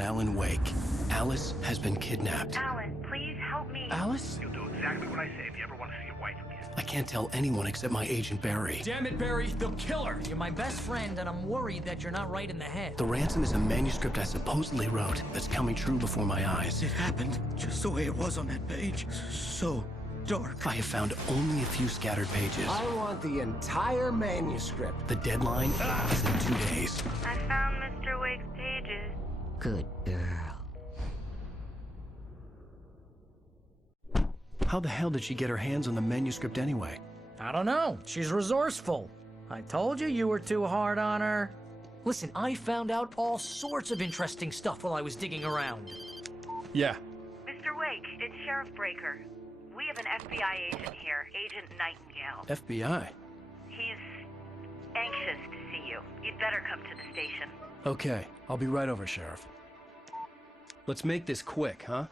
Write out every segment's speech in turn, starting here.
on Alan Wake. Alice has been kidnapped. Alan, please help me. Alice? You'll do exactly what I say if you ever want to see your wife again. I can't tell anyone except my agent Barry. Damn it, Barry, they'll kill her. You're my best friend, and I'm worried that you're not right in the head. The ransom is a manuscript I supposedly wrote that's coming true before my eyes. It happened just the way it was on that page. So dark. I have found only a few scattered pages. I want the entire manuscript. The deadline is in 2 days. I found Mr. Wake's pages. Good girl. How the hell did she get her hands on the manuscript anyway? I don't know. She's resourceful. I told you you were too hard on her. Listen, I found out all sorts of interesting stuff while I was digging around. Yeah. Mr. Wake, it's Sheriff Breaker. We have an FBI agent here, Agent Nightingale. FBI? He's anxious to see you. You'd better come to the station. Okay, I'll be right over, Sheriff. Let's make this quick, huh?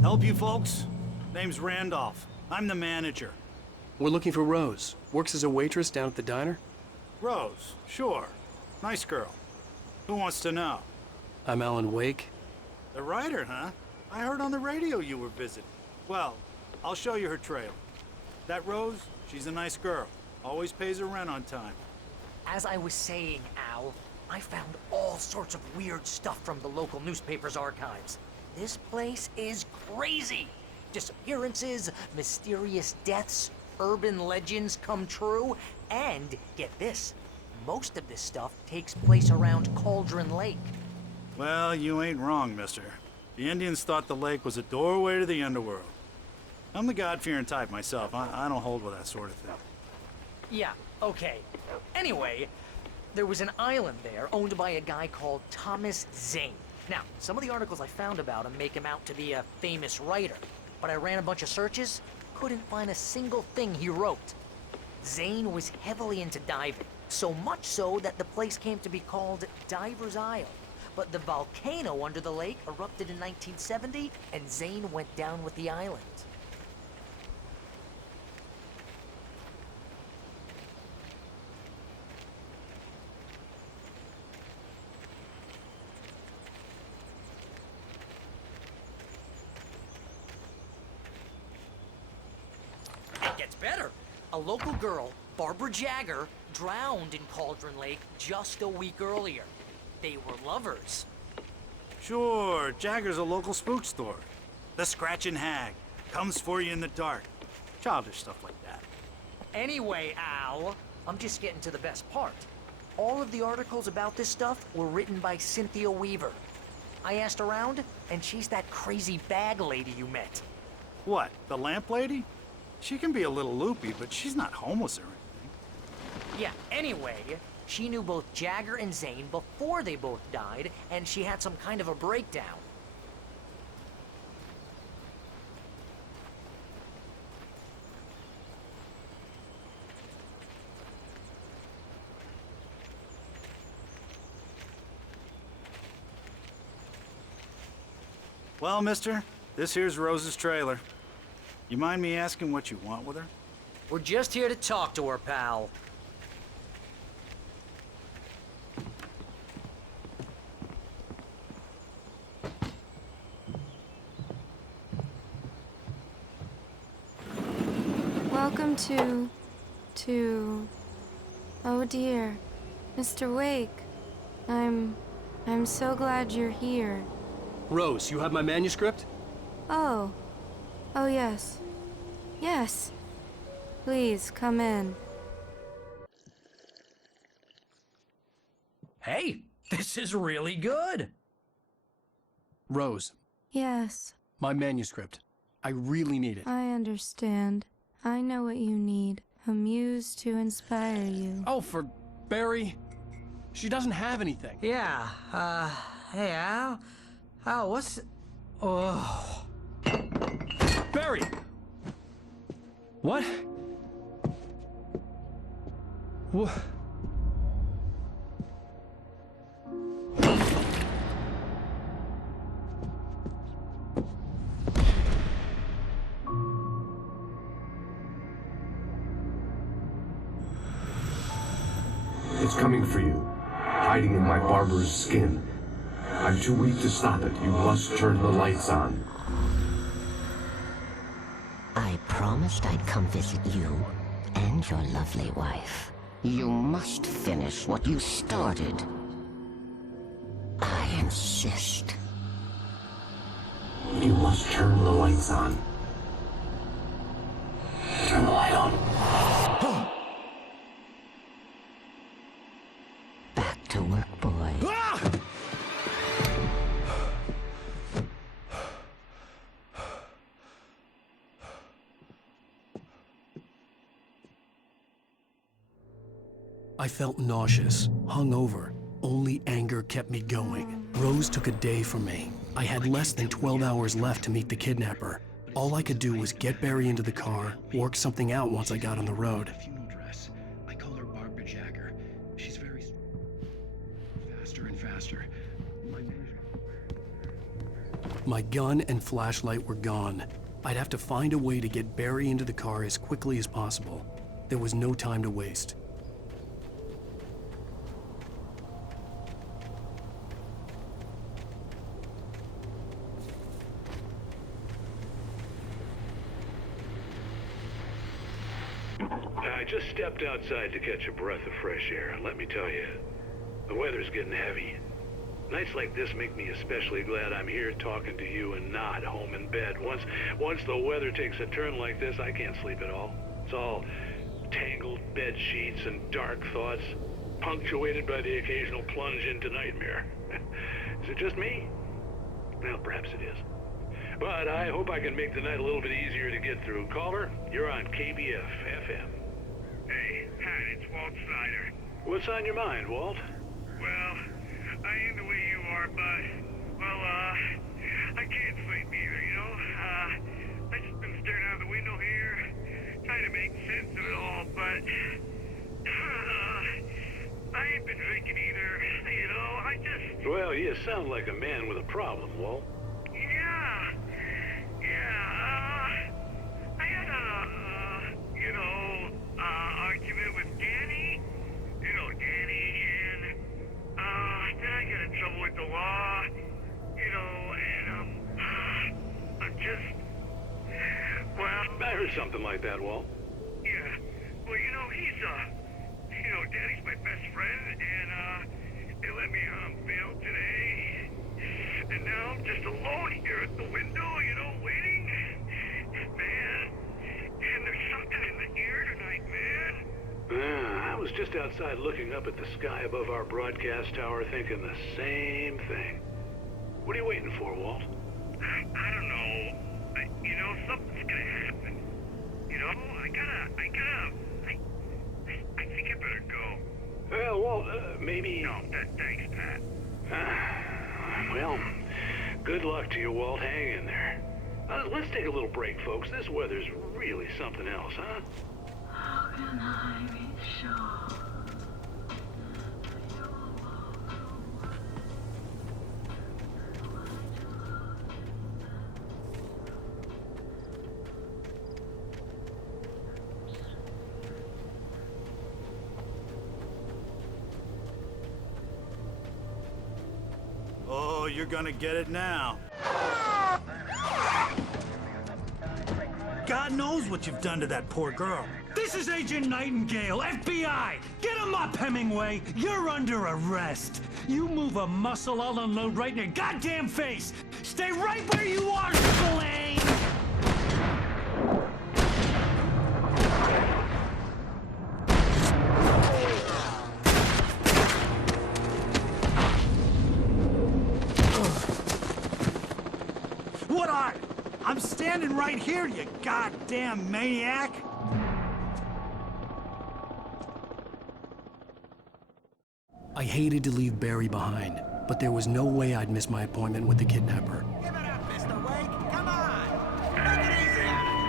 Help you folks? Name's Randolph. I'm the manager. We're looking for Rose. Works as a waitress down at the diner. Rose, sure. Nice girl. Who wants to know? I'm Alan Wake. The writer, huh? I heard on the radio you were visiting. Well, I'll show you her trailer. That Rose, she's a nice girl. Always pays her rent on time. As I was saying, Al, I found all sorts of weird stuff from the local newspaper's archives. This place is crazy. Disappearances, mysterious deaths, urban legends come true, and get this, most of this stuff takes place around Cauldron Lake. Well, you ain't wrong, mister. The Indians thought the lake was a doorway to the underworld. I'm the God-fearing type myself. I don't hold with that sort of thing. Yeah, okay. Anyway, there was an island there owned by a guy called Thomas Zane. Now, some of the articles I found about him make him out to be a famous writer, but I ran a bunch of searches, couldn't find a single thing he wrote. Zane was heavily into diving, so much so that the place came to be called Diver's Isle. But the volcano under the lake erupted in 1970, and Zane went down with the island. It gets better. A local girl, Barbara Jagger, drowned in Cauldron Lake just a week earlier. They were lovers. Sure, Jagger's a local spook store. The Scratchin' Hag. Comes for you in the dark. Childish stuff like that. Anyway, Al, I'm just getting to the best part. All of the articles about this stuff were written by Cynthia Weaver. I asked around, and she's that crazy bag lady you met. What, the lamp lady? She can be a little loopy, but she's not homeless or anything. Yeah, anyway, she knew both Jagger and Zane before they both died, and she had some kind of a breakdown. Well, mister, this here's Rose's trailer. You mind me asking what you want with her? We're just here to talk to her, pal. Welcome to... Oh dear, Mr. Wake. I'm so glad you're here. Rose, you have my manuscript? Oh. Oh yes. Yes. Please, come in. Hey, this is really good. Rose, Yes, my manuscript. I really need it. I understand. I know what you need. A muse to inspire you. Oh, for Barry? She doesn't have anything. Yeah, hey, Al? Al, what's... Oh... Barry! What? What? It's coming for you. hiding in my barber's skin. I'm too weak to stop it. You must turn the lights on. I promised I'd come visit you and your lovely wife. You must finish what you started. I insist. You must turn the lights on. Turn the light on. Back to work, boy. I felt nauseous, hungover. Only anger kept me going. Rose took a day from me. I had less than 12 hours left to meet the kidnapper. All I could do was get Barry into the car, work something out once I got on the road. I call her Barbara Jagger. She's very faster and faster. My gun and flashlight were gone. I'd have to find a way to get Barry into the car as quickly as possible. There was no time to waste. I just stepped outside to catch a breath of fresh air, and let me tell you, the weather's getting heavy. Nights like this make me especially glad I'm here talking to you and not home in bed. Once the weather takes a turn like this, I can't sleep at all. It's all tangled bed sheets and dark thoughts, punctuated by the occasional plunge into nightmare. Is it just me? Well, perhaps it is. But I hope I can make the night a little bit easier to get through. Caller, you're on KBF FM. Hey, Pat, it's Walt Snyder. What's on your mind, Walt? Well, I ain't the way you are, but, I can't sleep either, you know? I just been staring out the window here, trying to make sense of it all, but, I ain't been drinking either, you know? Well, you sound like a man with a problem, Walt. I had argument with Danny. You know Danny, and, then I got in trouble with the law, you know, and, I'm just, well... I heard something like that, Walt. Yeah, well, you know, Danny's my best friend, and, they let me on bail today, and now I'm just alone here at the window, you know, waiting. Man, and there's something in the air tonight, man. I was just outside looking up at the sky above our broadcast tower thinking the same thing. What are you waiting for, Walt? I don't know. You know, something's gonna happen. You know, I think I better go. Well, Walt, maybe... No, thanks, Pat. Well, good luck to you, Walt. Hang in there. Let's take a little break, folks. This weather's really something else, huh? How can I be sure? Oh, you're gonna get it now. God knows what you've done to that poor girl. This is Agent Nightingale, FBI! Get him up, Hemingway! You're under arrest! You move a muscle, I'll unload right in your goddamn face! Stay right where you are, Spillane! What are? I'm standing right here, you goddamn maniac! I hated to leave Barry behind, but there was no way I'd miss my appointment with the kidnapper. Give it up, Mr. Wake! Come on! Take it easy on it!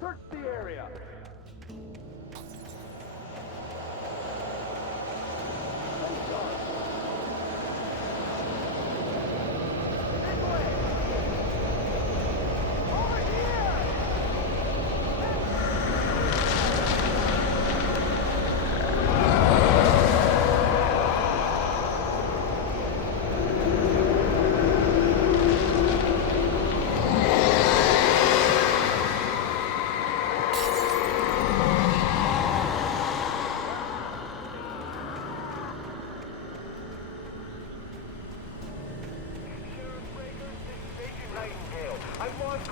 Search the area.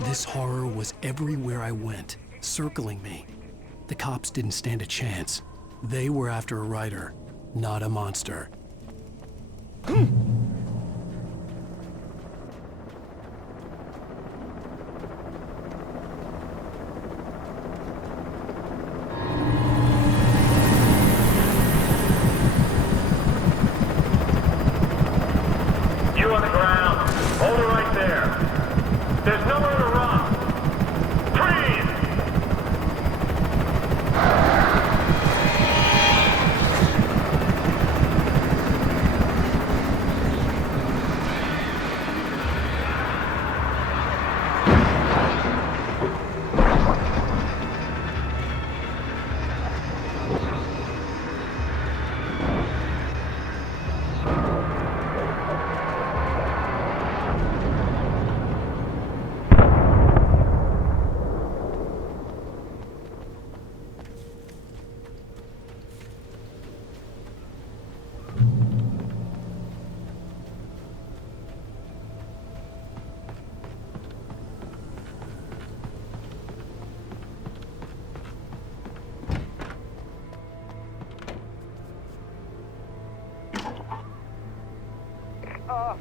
This horror was everywhere I went, circling me. The cops didn't stand a chance. They were after a writer, not a monster. You on the ground. Hold it right there. There's nowhere to run. Freeze!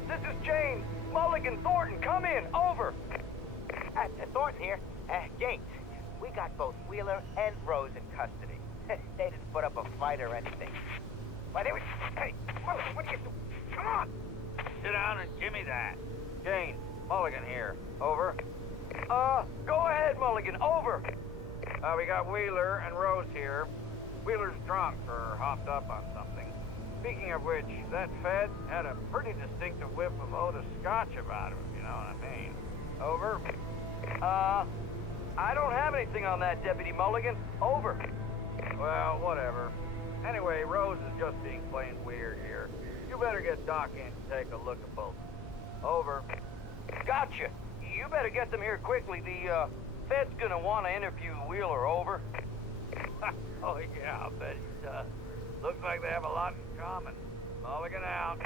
This is James. Mulligan, Thornton, come in. Over. Thornton here. James, we got both Wheeler and Rose in custody. They didn't put up a fight or anything. Why, they were... Hey, Mulligan, what are you doing? Come on! Sit down and give me that. James, Mulligan here. Over. Go ahead, Mulligan. Over. We got Wheeler and Rose here. Wheeler's drunk or hopped up on something. Speaking of which, that Fed had a pretty distinctive whiff of Otis Scotch about him, if you know what I mean. Over. I don't have anything on that, Deputy Mulligan. Over. Well, whatever. Anyway, Rose is just being plain weird here. You better get Doc in to take a look at both. Over. Gotcha. You better get them here quickly. The, Fed's gonna want to interview Wheeler. Over. Oh, yeah, I'll bet he does. Looks like they have a lot in common. Mulligan out.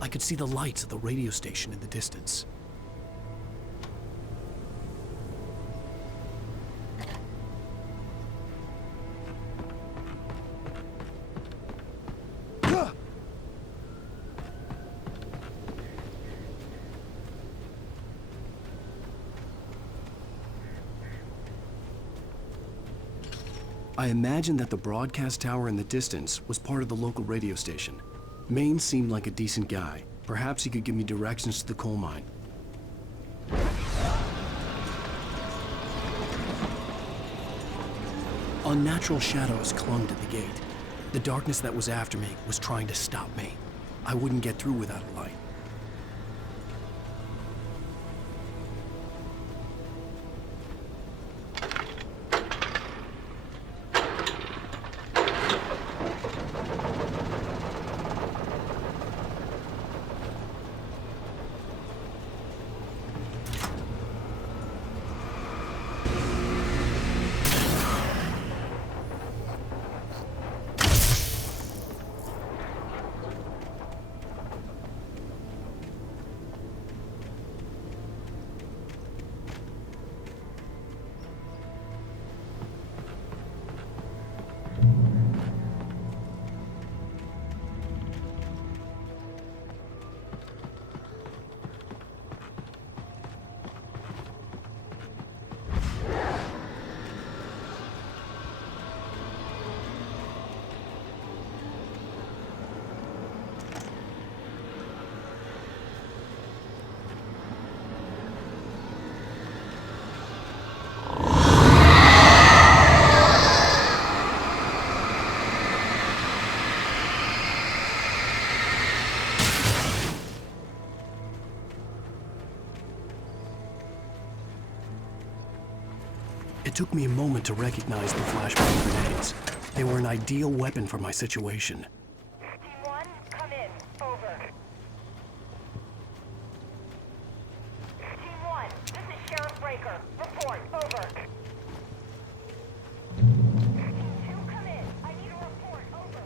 I could see the lights of the radio station in the distance. I imagined that the broadcast tower in the distance was part of the local radio station. Maine seemed like a decent guy. Perhaps he could give me directions to the coal mine. Unnatural shadows clung to the gate. The darkness that was after me was trying to stop me. I wouldn't get through without a light. took me a moment to recognize the flashbang grenades. They were an ideal weapon for my situation. Team 1, come in. Over. Team 1, this is Sheriff Breaker. Report. Over. Team 2, come in. I need a report. Over.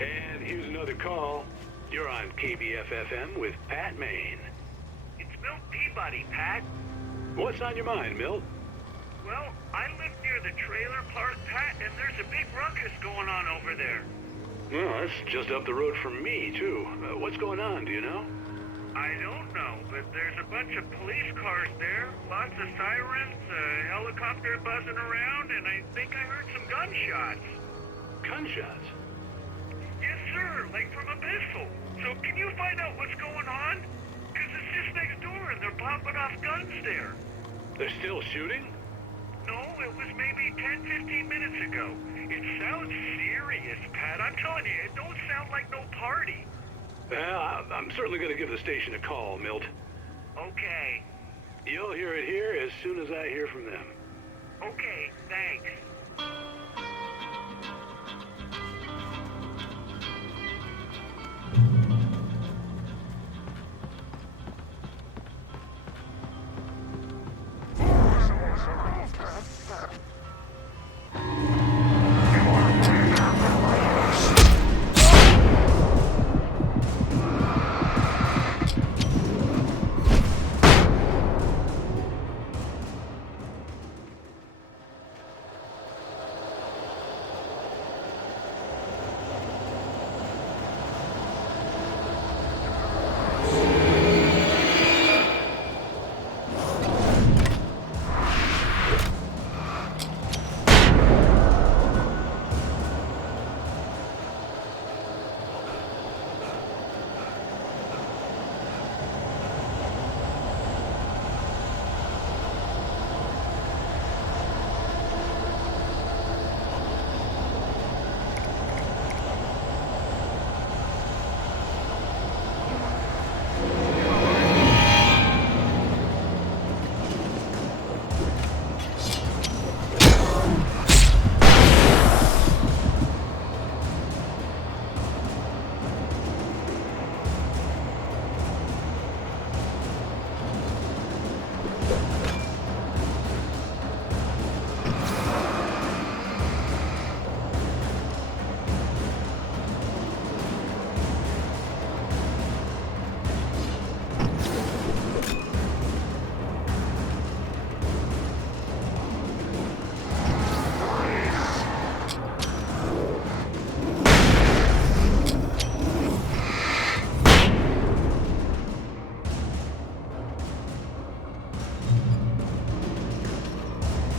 And here's another call. You're on KBF-FM with Pat Maine. It's Milt Peabody, Pat. What's on your mind, Milt? Well, I live near the trailer park, Pat, and there's a big ruckus going on over there. Well, that's just up the road from me, too. What's going on, do you know? I don't know, but there's a bunch of police cars there, lots of sirens, a helicopter buzzing around, and I think I heard some gunshots. Gunshots? Yes, sir, like from a pistol. So can you find out what's going on? Because it's just next door and they're popping off guns there. They're still shooting? No, it was maybe 10, 15 minutes ago. It sounds serious, Pat. I'm telling you, it don't sound like no party. Well, I'm certainly going to give the station a call, Milt. Okay. You'll hear it here as soon as I hear from them. Okay, thanks.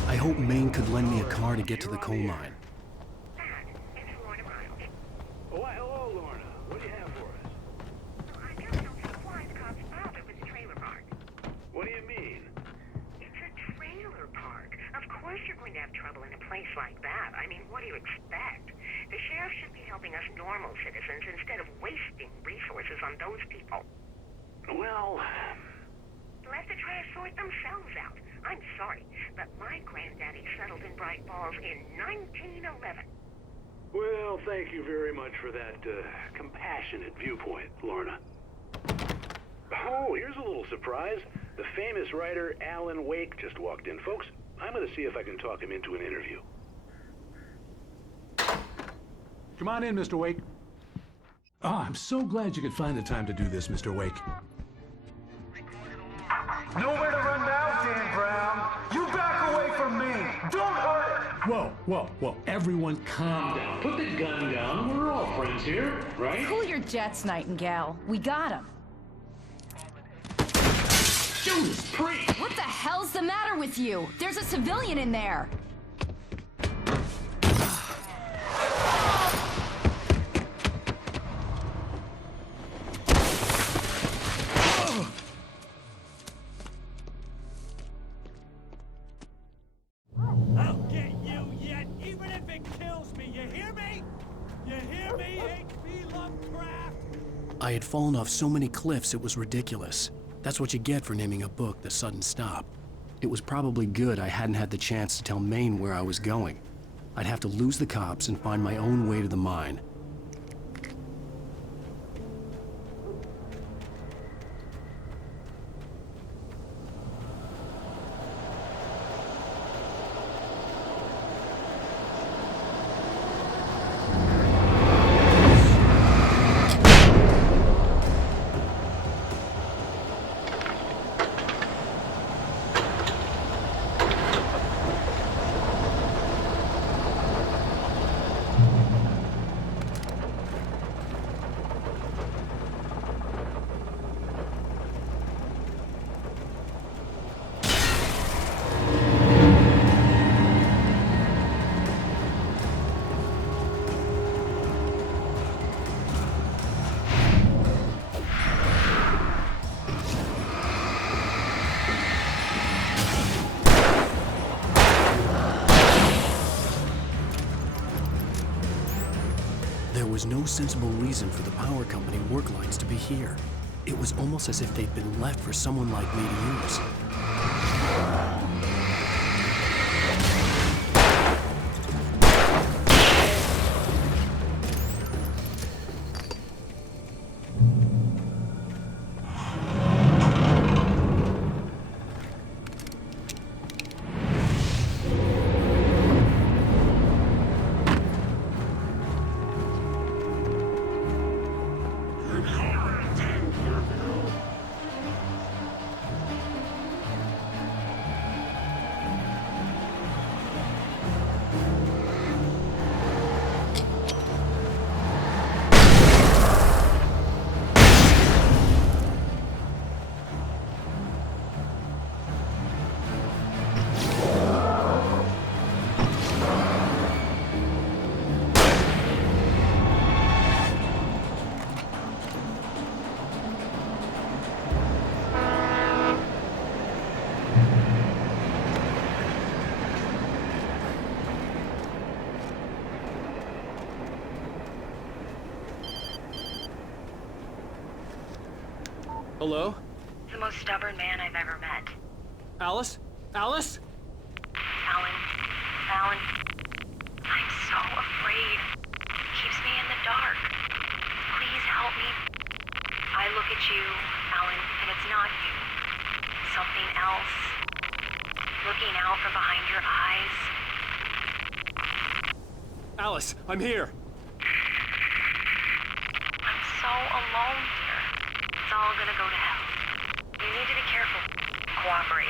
I hope Maine could lend me a car to get to the coal mine. Oh, why, hello, Lorna. What do you have for us? I got some supplies cops found at the trailer park. What do you mean? It's a trailer park. Of course you're going to have trouble in a place like that. I mean, what do you expect? The sheriff should be helping us normal citizens instead of wasting resources on those people. Well... Let the trash sort themselves out. I'm sorry, but my granddaddy settled in Bright Falls in 1911. Well, thank you very much for that compassionate viewpoint, Lorna. Oh, here's a little surprise. The famous writer Alan Wake just walked in. Folks, I'm going to see if I can talk him into an interview. Come on in, Mr. Wake. Oh, I'm so glad you could find the time to do this, Mr. Wake. Nowhere to run now, Dan Brown. You back away from me. Don't hurt her! Whoa, whoa, whoa. Everyone calm down. Put the gun down. We're all friends here, right? Cool your jets, Nightingale. We got him. Judas Priest! What the hell's the matter with you? There's a civilian in there. I'll get you yet, even if it kills me. You hear me? You hear me, H.P. Lovecraft? I had fallen off so many cliffs it was ridiculous. That's what you get for naming a book The Sudden Stop. It was probably good I hadn't had the chance to tell Maine where I was going. I'd have to lose the cops and find my own way to the mine. There was no sensible reason for the power company work lines to be here. It was almost as if they'd been left for someone like me to use. Hello? The most stubborn man I've ever met. Alice? Alice? Alan, I'm so afraid. It keeps me in the dark. Please help me. I look at you, Alan, and it's not you. Something else. Looking out from behind your eyes. Alice, I'm here. I'm so alone here. It's all gonna go to hell. You need to be careful. Cooperate.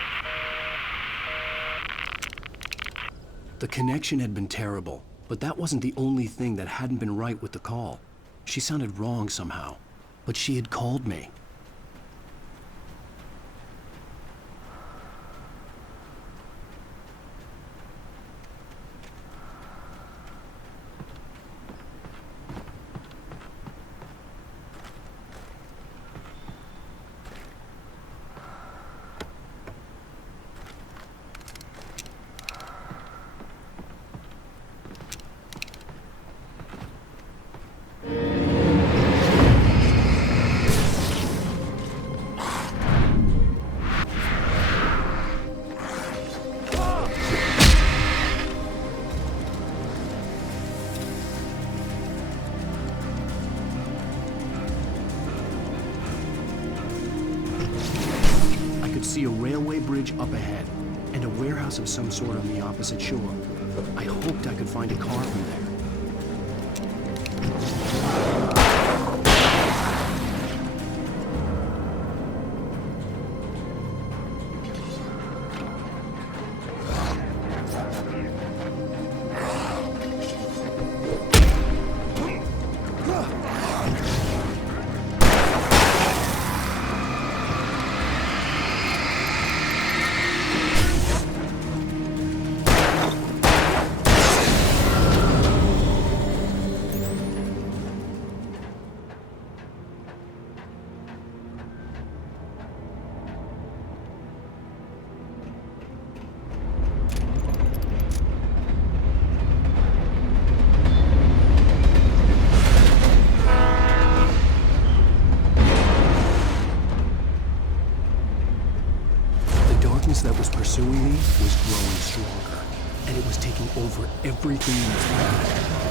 The connection had been terrible, but that wasn't the only thing that hadn't been right with the call. She sounded wrong somehow, but she had called me. See a railway bridge up ahead, and a warehouse of some sort on the opposite shore. I hoped I could find a car from there. was pursuing me was growing stronger, and it was taking over everything in its path.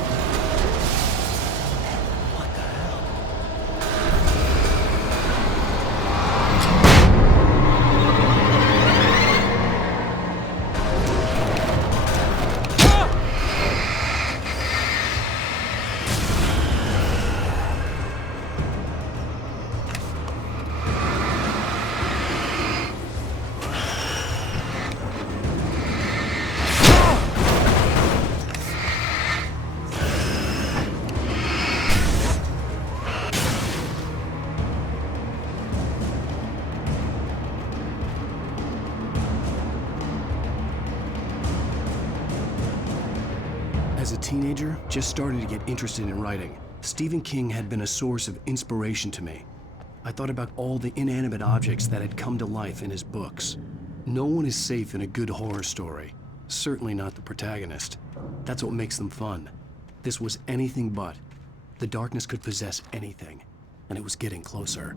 As a teenager, just starting to get interested in writing, Stephen King had been a source of inspiration to me. I thought about all the inanimate objects that had come to life in his books. No one is safe in a good horror story. Certainly not the protagonist. That's what makes them fun. This was anything but. The darkness could possess anything, and it was getting closer.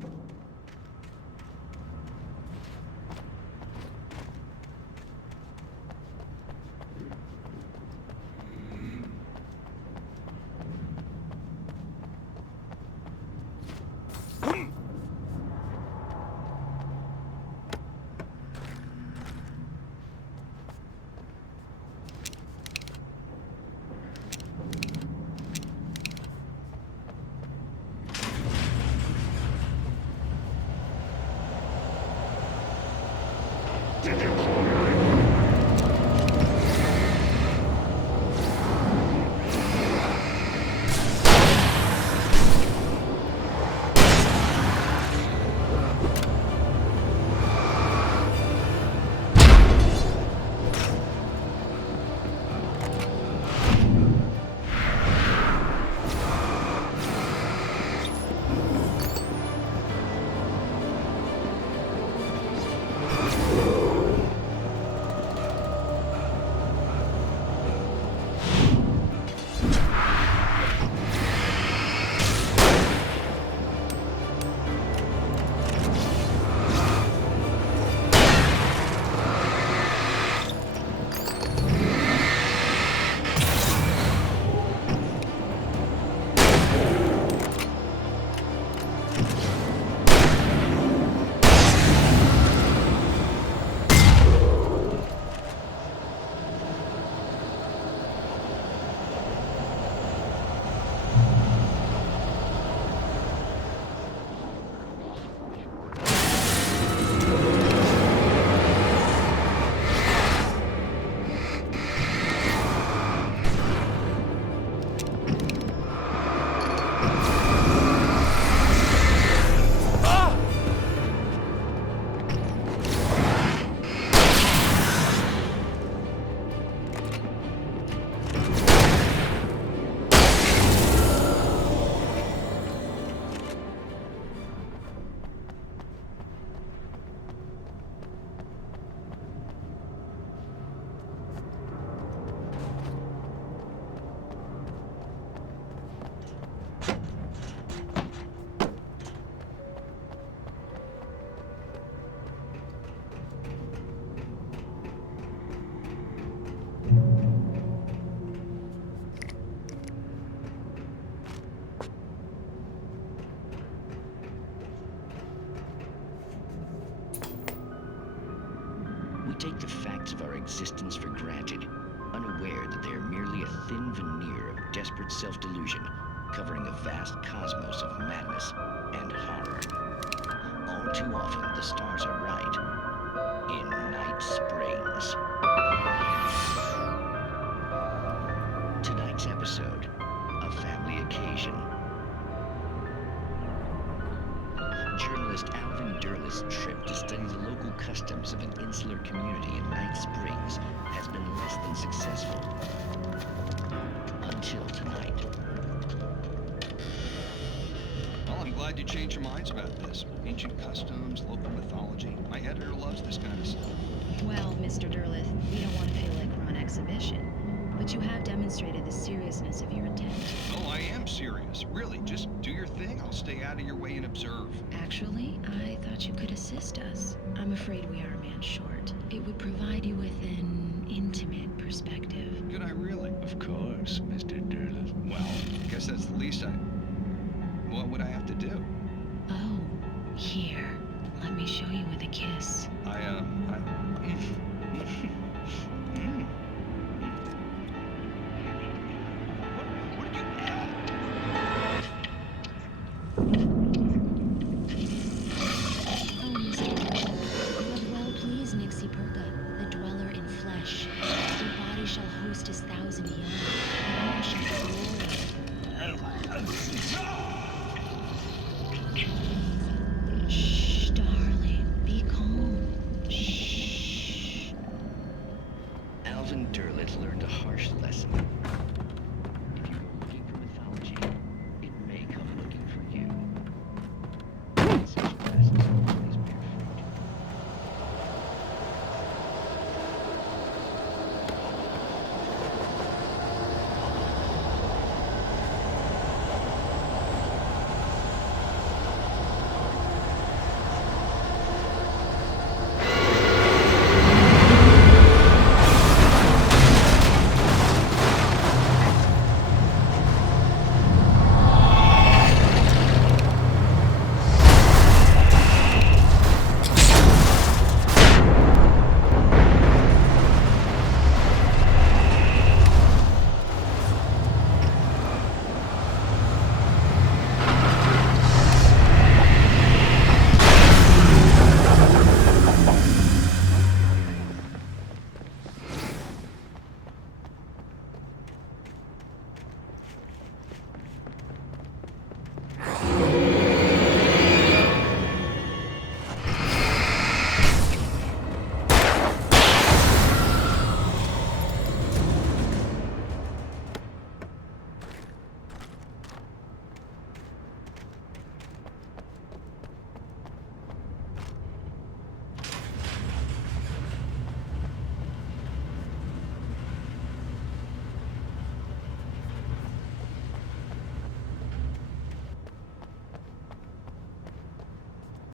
take the facts of our existence for granted, unaware that they are merely a thin veneer of desperate self-delusion, covering a vast cosmos of madness and horror. All too often, the stars are right. In Night Springs. Tonight's episode, a family occasion. Journalist Alvin Durlist's trip to study the local customs of an insular community in Night Springs has been less than successful. Until tonight. Well, I'm glad you changed your minds about this. Ancient customs, local mythology. My editor loves this kind of stuff. Well, Mr. Durlist, we don't want to feel like we're on exhibition. But you have demonstrated the seriousness of your intent. Oh, I am serious. Really, just do your thing. I'll stay out of your way and observe. Actually, I thought you could assist us. I'm afraid we are a man short. manuscript. It would provide you with an intimate perspective. Could I really? Of course, Mr. Derleth. Well, I guess that's the least I... What would I have to do? Oh, here. Let me show you with a kiss.